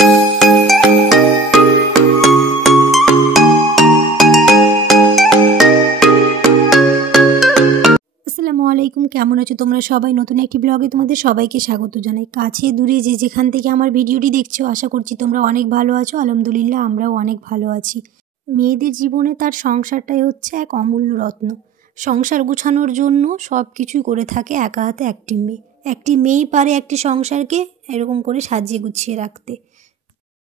আসসালামু আলাইকুম, কেমন আছো তোমরা সবাই? নতুন একটি ব্লগে তোমাদের সবাইকে স্বাগত জানাই। কাছে দূরে যে যেখান থেকে আমার ভিডিওটি দেখছো, আশা করছি তোমরা অনেক ভালো আছো। আলহামদুলিল্লাহ, আমরাও অনেক ভালো আছি। মেয়েদের জীবনে তার সংসারটাই হচ্ছে এক অমূল্য রত্ন। সংসার গুছানোর জন্য সব কিছুই করে থাকে একা হাতে একটি মেয়ে। একটি মেয়েই পারে একটি সংসারকে এরকম করে সাজিয়ে গুছিয়ে রাখতে।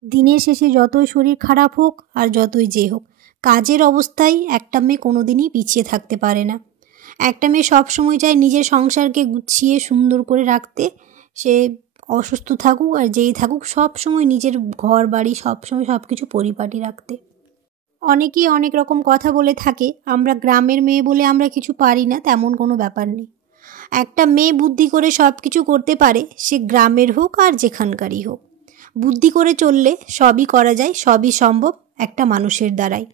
দিনের শেষে যতই শরীর খারাপ হোক আর যতই যে হোক, কাজের অবস্থায় একটা মেয়ে কোনো দিনই পিছিয়ে থাকতে পারে না। একটা মেয়ে সবসময় চায় নিজের সংসারকে গুছিয়ে সুন্দর করে রাখতে। সে অসুস্থ থাকুক আর যেই থাকুক, সবসময় নিজের ঘর বাড়ি সবসময় সব কিছু পরিপাটি রাখতে। অনেকেই অনেক রকম কথা বলে থাকে, আমরা গ্রামের মেয়ে বলে আমরা কিছু পারি না, তেমন কোনো ব্যাপার নেই। একটা মেয়ে বুদ্ধি করে সব কিছু করতে পারে, সে গ্রামের হোক আর যেখানকারই হোক। বুদ্ধি করে চললে সবই করা যায়, সবই সম্ভব একটা মানুষের দ্বারাই।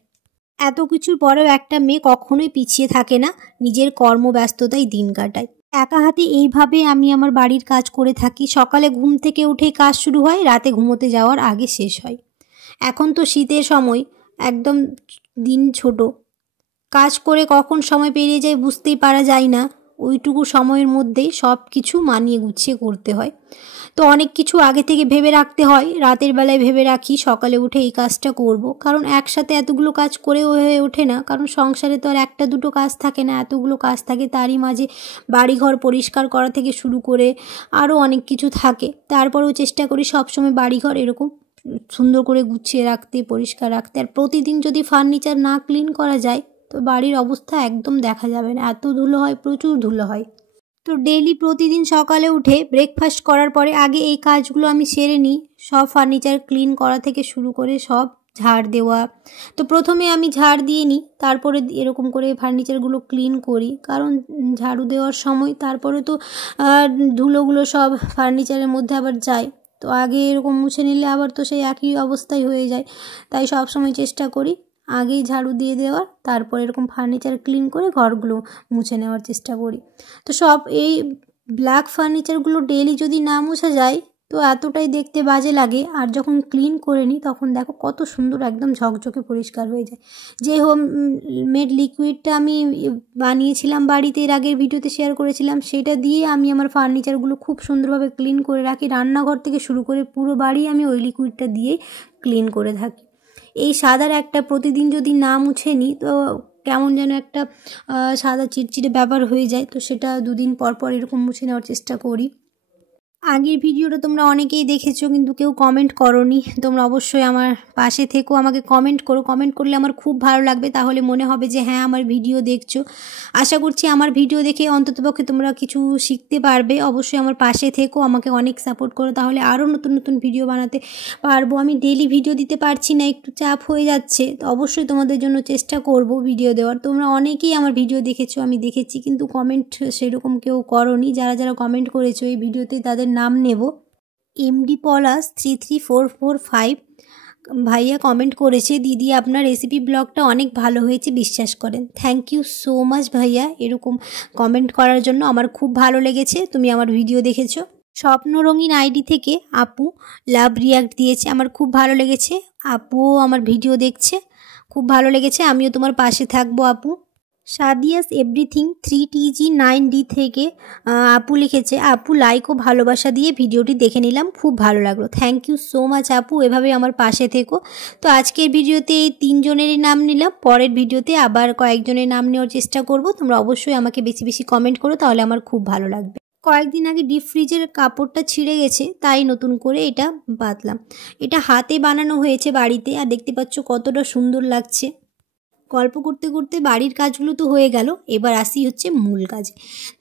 এত কিছুর পরেও একটা মেয়ে কখনোই পিছিয়ে থাকে না, নিজের কর্মব্যস্ততায় দিন কাটায়। একা হাতে এইভাবে আমি আমার বাড়ির কাজ করে থাকি। সকালে ঘুম থেকে উঠেই কাজ শুরু হয়, রাতে ঘুমোতে যাওয়ার আগে শেষ হয়। এখন তো শীতের সময়, একদম দিন ছোট, কাজ করে কখন সময় পেরিয়ে যায় বুঝতেই পারা যায় না। ওইটুকু সময়ের মধ্যেই সব কিছু মানিয়ে গুছিয়ে করতে হয়। তো অনেক কিছু আগে থেকে ভেবে রাখতে হয়। রাতের বেলায় ভেবে রাখি সকালে উঠে এই কাজটা করব, কারণ একসাথে এতগুলো কাজ করেও হয়ে ওঠে না। কারণ সংসারে তো আর একটা দুটো কাজ থাকে না, এতগুলো কাজ থাকে। তারই মাঝে বাড়িঘর পরিষ্কার করা থেকে শুরু করে আরও অনেক কিছু থাকে। তারপরেও চেষ্টা করি সবসময় বাড়িঘর এরকম সুন্দর করে গুছিয়ে রাখতে, পরিষ্কার রাখতে। আর প্রতিদিন যদি ফার্নিচার না ক্লিন করা যায় তো বাড়ির অবস্থা একদম দেখা যাবে না, এত ধুলো হয়, প্রচুর ধুলো হয়। তো ডেইলি প্রতিদিন সকালে উঠে ব্রেকফাস্ট করার পরে আগে এই কাজগুলো আমি সেরে নিই। সব ফার্নিচার ক্লিন করা থেকে শুরু করে সব ঝাড় দেওয়া। তো প্রথমে আমি ঝাড় দিয়ে নিই, তারপরে এরকম করে ফার্নিচারগুলো ক্লিন করি। কারণ ঝাড়ু দেওয়ার সময় তারপরে তো ধুলোগুলো সব ফার্নিচারের মধ্যে আবার যায়। তো আগে এরকম মুছে নিলে আবার তো সেই একই অবস্থায় হয়ে যায়। তাই সব সময় চেষ্টা করি আগেই ঝাড়ু দিয়ে দেওয়ার, তারপর এরকম ফার্নিচার ক্লিন করে ঘরগুলো মুছে নেওয়ার চেষ্টা করি। তো সব এই ব্ল্যাক ফার্নিচারগুলো ডেইলি যদি না মোছা যায় তো এতটাই দেখতে বাজে লাগে। আর যখন ক্লিন করে নিই তখন দেখো কত সুন্দর একদম ঝকঝকে পরিষ্কার হয়ে যায়। যে হোম মেড লিকুইডটা আমি বানিয়েছিলাম বাড়িতে, এর আগের ভিডিওতে শেয়ার করেছিলাম, সেটা দিয়ে আমি আমার ফার্নিচারগুলো খুব সুন্দরভাবে ক্লিন করে রাখি। রান্নাঘর থেকে শুরু করে পুরো বাড়ি আমি ওই লিকুইডটা দিয়েই ক্লিন করে থাকি। এই সাদার একটা প্রতিদিন যদি না মুছে নিই তো কেমন যেন একটা সাদা চিটচিটে ব্যাপার হয়ে যায়। তো সেটা দুদিন পর পর এরকম মুছে নেওয়ার চেষ্টা করি। আগের ভিডিওটা তোমরা অনেকেই দেখেছো, কিন্তু কেউ কমেন্ট করোনি। তোমরা অবশ্যই আমার পাশে থেকো, আমাকে কমেন্ট করো। কমেন্ট করলে আমার খুব ভালো লাগবে, তাহলে মনে হবে যে হ্যাঁ আমার ভিডিও দেখছো। আশা করছি আমার ভিডিও দেখে অন্ততপক্ষে তোমরা কিছু শিখতে পারবে। অবশ্যই আমার পাশে থেকো, আমাকে অনেক সাপোর্ট করো, তাহলে আরও নতুন নতুন ভিডিও বানাতে পারবো। আমি ডেইলি ভিডিও দিতে পারছি না, একটু চাপ হয়ে যাচ্ছে। তো অবশ্যই তোমাদের জন্য চেষ্টা করব ভিডিও দেওয়ার। তোমরা অনেকেই আমার ভিডিও দেখেছো, আমি দেখেছি, কিন্তু কমেন্ট সেরকম কেউ করোনি। যারা যারা কমেন্ট করেছো এই ভিডিওতে তাদের নাম নেব। এমডি পলাশ 33445 ভাইয়া কমেন্ট করেছে, দিদি আপনার রেসিপি ব্লগটা অনেক ভালো হয়েছে, বিশ্বাস করেন। থ্যাংক ইউ সো মাচ ভাইয়া এরকম কমেন্ট করার জন্য, আমার খুব ভালো লেগেছে তুমি আমার ভিডিও দেখেছো। স্বপ্ন রঙিন আইডি থেকে আপু লাভ রিয়াক্ট দিয়েছে, আমার খুব ভালো লেগেছে। আপুও আমার ভিডিও দেখছে, খুব ভালো লেগেছে। আমিও তোমার পাশে থাকবো আপু। সাদিয়াস এভরিথিং 3TG9D থেকে আপু লিখেছে, আপু লাইক ও ভালোবাসা দিয়ে ভিডিওটি দেখে নিলাম, খুব ভালো লাগলো। থ্যাংক ইউ সো মাচ আপু, এভাবে আমার পাশে থেকো। তো আজকের ভিডিওতে এই 3 জনেরই নাম নিলাম, পরের ভিডিওতে আবার কয়েকজনের নাম নেওয়ার চেষ্টা করব। তোমরা অবশ্যই আমাকে বেশি বেশি কমেন্ট করো, তাহলে আমার খুব ভালো লাগবে। কয়েকদিন আগে ডিপ ফ্রিজের কাপড়টা ছিঁড়ে গেছে, তাই নতুন করে এটা বাঁধলাম। এটা হাতে বানানো হয়েছে বাড়িতে, আর দেখতে পাচ্ছ কতটা সুন্দর লাগছে। গল্প করতে করতে বাড়ির কাজগুলো তো হয়ে গেল, এবার আসি হচ্ছে মূল কাজ।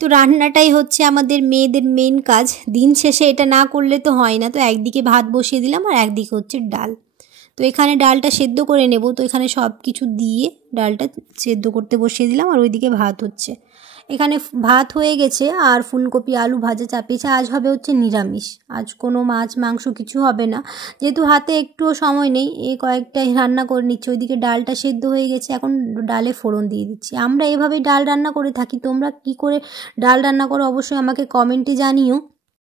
তো রান্নাটাই হচ্ছে আমাদের মেয়েদের মেন কাজ। দিন শেষে এটা না করলে তো হয় না। তো একদিকে ভাত বসিয়ে দিলাম আর একদিকে হচ্ছে ডাল। তো এখানে ডালটা সেদ্ধ করে নেব। তো এখানে সব কিছু দিয়ে ডালটা সেদ্ধ করতে বসিয়ে দিলাম, আর ওইদিকে ভাত হচ্ছে। এখানে ভাত হয়ে গেছে আর ফুলকপি আলু ভাজা চাপিয়েছে। আজ হবে হচ্ছে নিরামিষ, আজ কোনো মাছ মাংস কিছু হবে না, যেহেতু হাতে একটুও সময় নেই। এই কয়েকটাই রান্না করে নিচ্ছি। ওইদিকে ডালটা সেদ্ধ হয়ে গেছে, এখন ডালে ফোড়ন দিয়ে দিচ্ছি। আমরা এভাবেই ডাল রান্না করে থাকি। তোমরা কি করে ডাল রান্না করো অবশ্যই আমাকে কমেন্টে জানিও।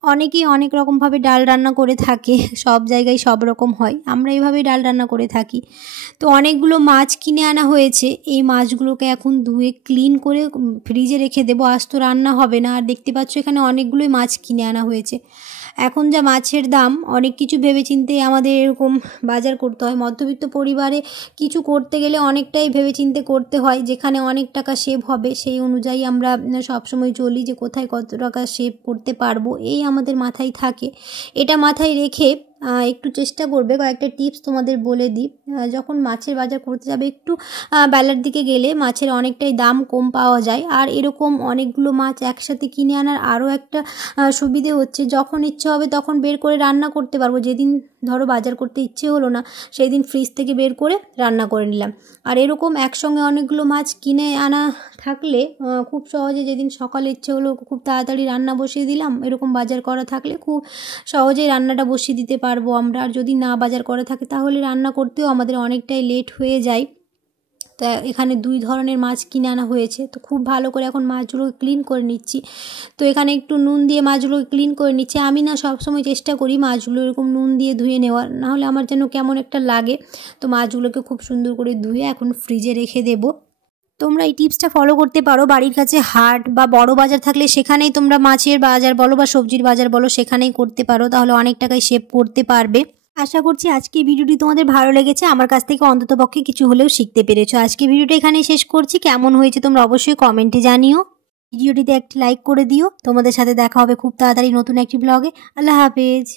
অনেকেই অনেক রকমভাবে ডাল রান্না করে থাকে, সব জায়গায় সব রকম হয়, আমরা এইভাবেই ডাল রান্না করে থাকি। তো অনেকগুলো মাছ কিনে আনা হয়েছে, এই মাছগুলোকে এখন ধুয়ে ক্লিন করে ফ্রিজে রেখে দেবো, আজ তো রান্না হবে না। আর দেখতে পাচ্ছ এখানে অনেকগুলোই মাছ কিনে আনা হয়েছে। এখন যা মাছের দাম, অনেক কিছু ভেবেচিন্তে আমাদের এরকম বাজার করতে হয়। মধ্যবিত্ত পরিবারে কিছু করতে গেলে অনেকটাই ভেবেচিন্তে করতে হয়, যেখানে অনেক টাকা সেভ হবে সেই অনুযায়ী আমরা সবসময় চলি, যে কোথায় কত টাকা সেভ করতে পারবো এই আমাদের মাথায় থাকে। এটা মাথায় রেখে একটু চেষ্টা করবে, কয়েকটা টিপস তোমাদের বলে দিই। যখন মাছের বাজার করতে যাবে একটু বেলার দিকে গেলে মাছের অনেকটাই দাম কম পাওয়া যায়। আর এরকম অনেকগুলো মাছ একসাথে কিনে আনার আরও একটা সুবিধে হচ্ছে, যখন ইচ্ছে হবে তখন বের করে রান্না করতে পারবো। যেদিন ধরো বাজার করতে ইচ্ছে হলো না, সেই দিন ফ্রিজ থেকে বের করে রান্না করে নিলাম। আর এরকম একসঙ্গে অনেকগুলো মাছ কিনে আনা থাকলে খুব সহজে যেদিন সকালে ইচ্ছে হলো খুব তাড়াতাড়ি রান্না বসিয়ে দিলাম। এরকম বাজার করা থাকলে খুব সহজেই রান্নাটা বসিয়ে দিতে পারবো আমরা। আর যদি না বাজার করা থাকে তাহলে রান্না করতেও আমাদের অনেকটাই লেট হয়ে যায়। তো এখানে 2 ধরনের মাছ কিনে আনা হয়েছে। তো খুব ভালো করে এখন মাছগুলোকে ক্লিন করে নিচ্ছি। তো এখানে একটু নুন দিয়ে মাছগুলোকে ক্লিন করে নিচ্ছি। আমি না সবসময় চেষ্টা করি মাছগুলো এরকম নুন দিয়ে ধুয়ে নেওয়ার, নাহলে আমার যেন কেমন একটা লাগে। তো মাছগুলোকে খুব সুন্দর করে ধুয়ে এখন ফ্রিজে রেখে দেবো। তোমরা এই টিপসটা ফলো করতে পারো। বাড়ির কাছে হাট বা বড় বাজার থাকলে সেখানেই তোমরা মাছের বাজার বলো বা সবজির বাজার বলো সেখানেই করতে পারো, তাহলে অনেক টাকায় সেভ করতে পারবে। আশা করছি আজকের ভিডিওটি তোমাদের ভালো লেগেছে, আমার কাছ থেকে অন্ততপক্ষে কিছু হলেও শিখতে পেরেছো। আজকের ভিডিওটা এখানেই শেষ করছি। কেমন হয়েছে তোমরা অবশ্যই কমেন্টে জানিও। ভিডিওটিতে একটি লাইক করে দিও। তোমাদের সাথে দেখা হবে খুব তাড়াতাড়ি নতুন একটি ব্লগে। আল্লাহ হাফেজ।